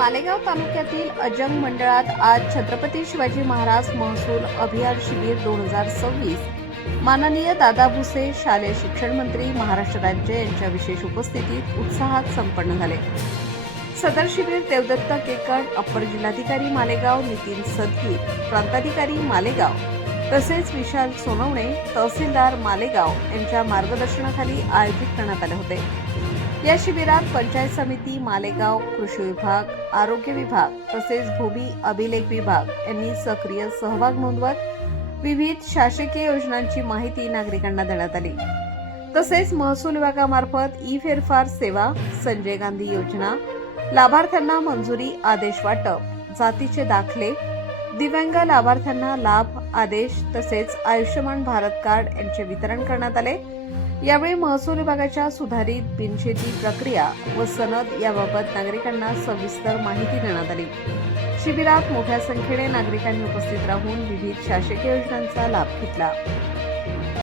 मालेगाव तालुक्यातील अजंग मंडळात आज छत्रपती शिवाजी महाराज महसूल अभियान शिबिर 2026 माननीय दादा भुसे शालेय शिक्षण मंत्री महाराष्ट्र राज्य यांच्या विशेष उपस्थितीत उत्साहात संपन्न झाले। सदर शिबिर देवदत्त केकड, अप्पर जिल्हाधिकारी मालेगाव नितीन सदगीर, प्रांताधिकारी मालेगाव तसेच विशाल सोनवणे, तहसीलदार मालेगाव यांच्या मार्गदर्शनाखाली आयोजित करण्यात आले होते। या शिबिरात पंचायत समिती मालेगाव, कृषी विभाग, आरोग्य विभाग तसेच भूमी अभिलेख विभाग यांनी सक्रिय सहभाग नोंदवत विविध शासकीय योजनांची माहिती नागरिकांना देण्यात आली। तसेच महसूल विभागामार्फत ई फेरफार सेवा, संजय गांधी योजना, लाभार्थ्यांना मंजुरी आदेश वाटप, जातीचे दाखले, दिव्यांग लाभार्थ्यांना लाभ आदेश तसेच आयुष्यमान भारत कार्ड यांचे वितरण करण्यात आले। यावेळी महसूल विभागाच्या सुधारित बिनशेती प्रक्रिया व सनद याबाबत नागरिकांना सविस्तर माहिती देण्यात आली। शिबिरात मोठ्या संख्येने नागरिकांनी उपस्थित राहून विविध शासकीय योजनांचा लाभ घेतला।